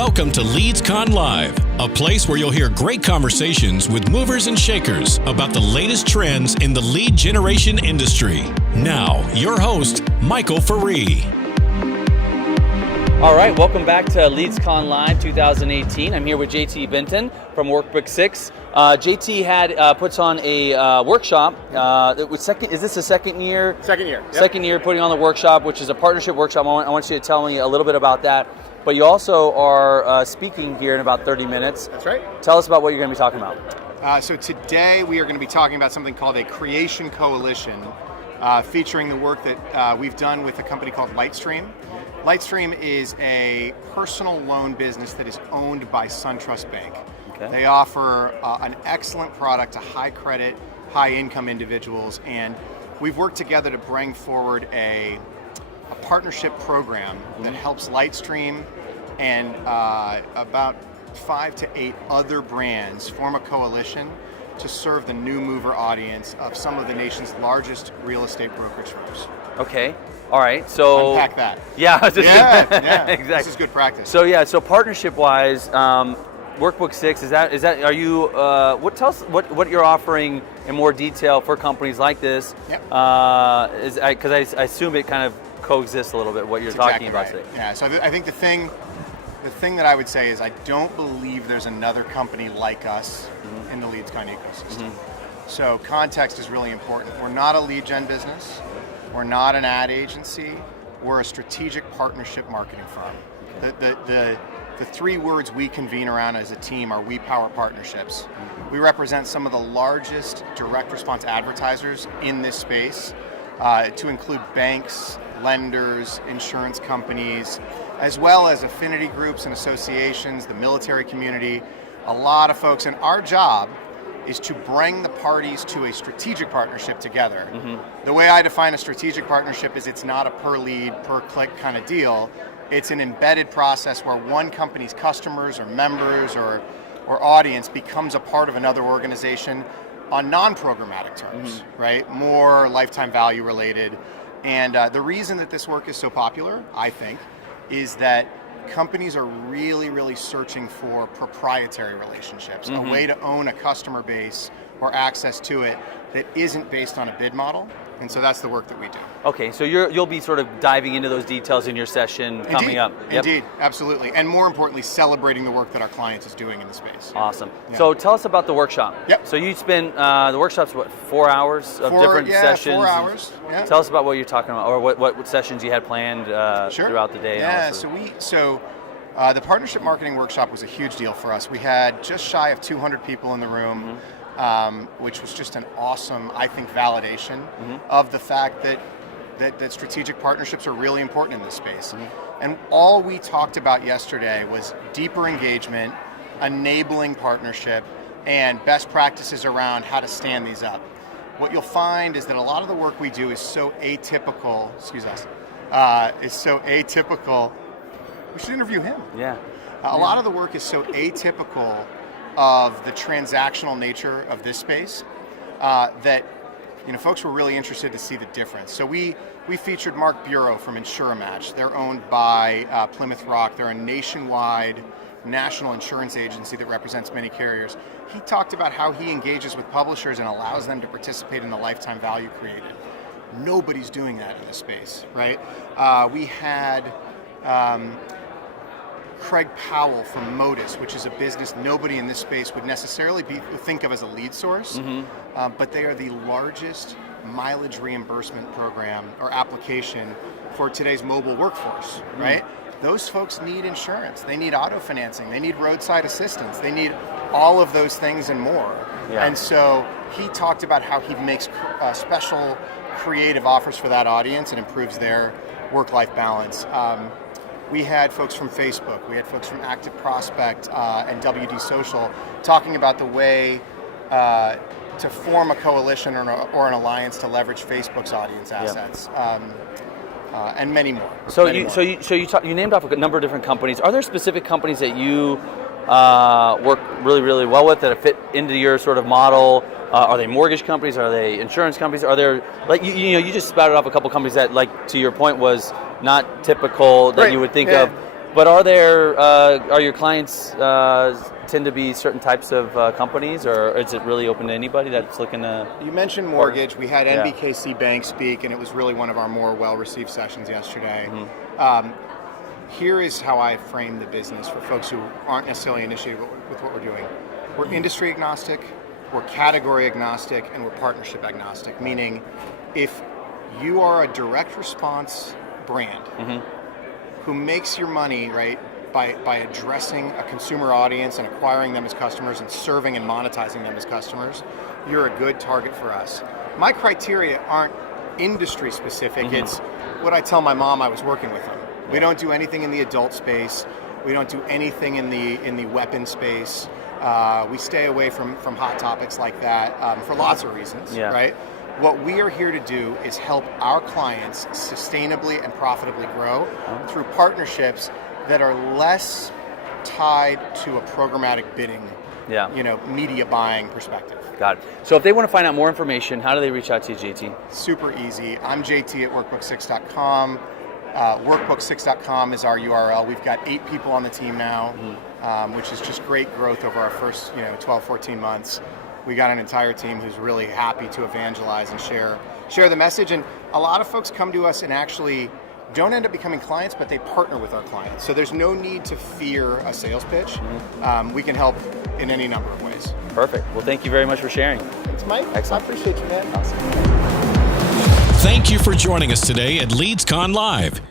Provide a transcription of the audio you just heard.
Welcome to LeadsCon Live, a place where you'll hear great conversations with movers and shakers about the latest trends in the lead generation industry. Now, your host, Michael Faree. All right, welcome back to LeadsCon Live 2018. I'm here with JT Benton from Workbook 6. JT puts on a workshop. Is this the second year? Second year. Yep. Second year putting on the workshop, which is a partnership workshop. I want you to tell me a little bit about that. But you also are speaking here in about 30 minutes. That's right. Tell us about what you're going to be talking about. So today we are going to be talking about something called a creation coalition, featuring the work that we've done with a company called Lightstream. Lightstream is a personal loan business that is owned by SunTrust Bank. Okay. They offer an excellent product to high credit, high income individuals, and we've worked together to bring forward a partnership program that helps Lightstream and about 5 to 8 other brands form a coalition to serve the new mover audience of some of the nation's largest real estate brokerage firms. Okay. All right. So unpack that. Yeah. Yeah. Exactly. This is good practice. So partnership-wise, Workbook 6 is that? Are you? Tell us what you're offering in more detail for companies like this. Yep. Because I assume it kind of coexists a little bit what you're That's talking about exactly today. Yeah. So I think the thing that I would say is I don't believe there's another company like us in the LeadsCon ecosystem. So context is really important. We're not a lead gen business. We're not an ad agency. We're a strategic partnership marketing firm. The three words we convene around as a team are we power partnerships. We represent some of the largest direct response advertisers in this space, to include banks, lenders, insurance companies, as well as affinity groups and associations, the military community, a lot of folks. And our job is to bring the parties to a strategic partnership together. The way I define a strategic partnership is it's not a per lead, per click kind of deal. It's an embedded process where one company's customers or members or audience becomes a part of another organization on non-programmatic terms, right? More lifetime value related. And the reason that this work is so popular, I think, is that companies are really, really searching for proprietary relationships, a way to own a customer base or access to it that isn't based on a bid model. And so that's the work that we do. Okay, so you'll be sort of diving into those details in your session coming up. Yep. Indeed, absolutely. And more importantly, celebrating the work that our clients is doing in the space. Awesome. Yeah. So tell us about the workshop. Yep. So you spend, the workshop's 4 hours of different sessions? 4 hours. Yeah. Tell us about what you're talking about, or what sessions you had planned throughout the day. Yeah, so the partnership marketing workshop was a huge deal for us. We had just shy of 200 people in the room. Which was just an awesome, I think, validation of the fact that strategic partnerships are really important in this space. And all we talked about yesterday was deeper engagement, enabling partnership, and best practices around how to stand these up. What you'll find is that a lot of the work we do is so atypical, we should interview him. Yeah. A lot of the work is so atypical of the transactional nature of this space that folks were really interested to see the difference. So we featured Mark Bureau from InsureMatch. They're owned by Plymouth Rock. They're a nationwide national insurance agency that represents many carriers. He talked about how he engages with publishers and allows them to participate in the lifetime value created. Nobody's doing that in this space, right? We had Craig Powell from Modus, which is a business nobody in this space would necessarily think of as a lead source, but they are the largest mileage reimbursement program or application for today's mobile workforce, right? Those folks need insurance, they need auto financing, they need roadside assistance, they need all of those things and more. Yeah. And so he talked about how he makes special creative offers for that audience and improves their work-life balance. We had folks from Facebook, we had folks from Active Prospect and WD Social talking about the way to form a coalition or an alliance to leverage Facebook's audience assets, and many more. So you named off a number of different companies. Are there specific companies that you work really, really well with that fit into your sort of model? Are they mortgage companies? Are they insurance companies? Are there, like, you just spouted off a couple companies that, like, to your point, was not typical that you would think of. But are your clients tend to be certain types of companies, or is it really open to anybody that's looking to? You mentioned mortgage. We had Yeah. NBKC Bank speak, and it was really one of our more well-received sessions yesterday. Here is how I frame the business for folks who aren't necessarily initiated with what we're doing. We're industry agnostic, we're category agnostic, and we're partnership agnostic, meaning if you are a direct response brand who makes your money, right, by addressing a consumer audience and acquiring them as customers and serving and monetizing them as customers, you're a good target for us. My criteria aren't industry specific. It's what I tell my mom I was working with them. We don't do anything in the adult space. We don't do anything in the weapon space. We stay away from hot topics like that for lots of reasons, right? What we are here to do is help our clients sustainably and profitably grow through partnerships that are less tied to a programmatic bidding, media buying perspective. Got it. So if they want to find out more information, how do they reach out to you, JT? Super easy. I'm JT at workbook6.com. Workbook6.com is our URL. We've got 8 people on the team now, which is just great growth over our first 12, 14 months. We got an entire team who's really happy to evangelize and share the message. And a lot of folks come to us and actually don't end up becoming clients, but they partner with our clients. So there's no need to fear a sales pitch. We can help in any number of ways. Perfect. Well, thank you very much for sharing. Thanks, Mike. Excellent. I appreciate you, man. Awesome. Thank you for joining us today at LeadsCon Live.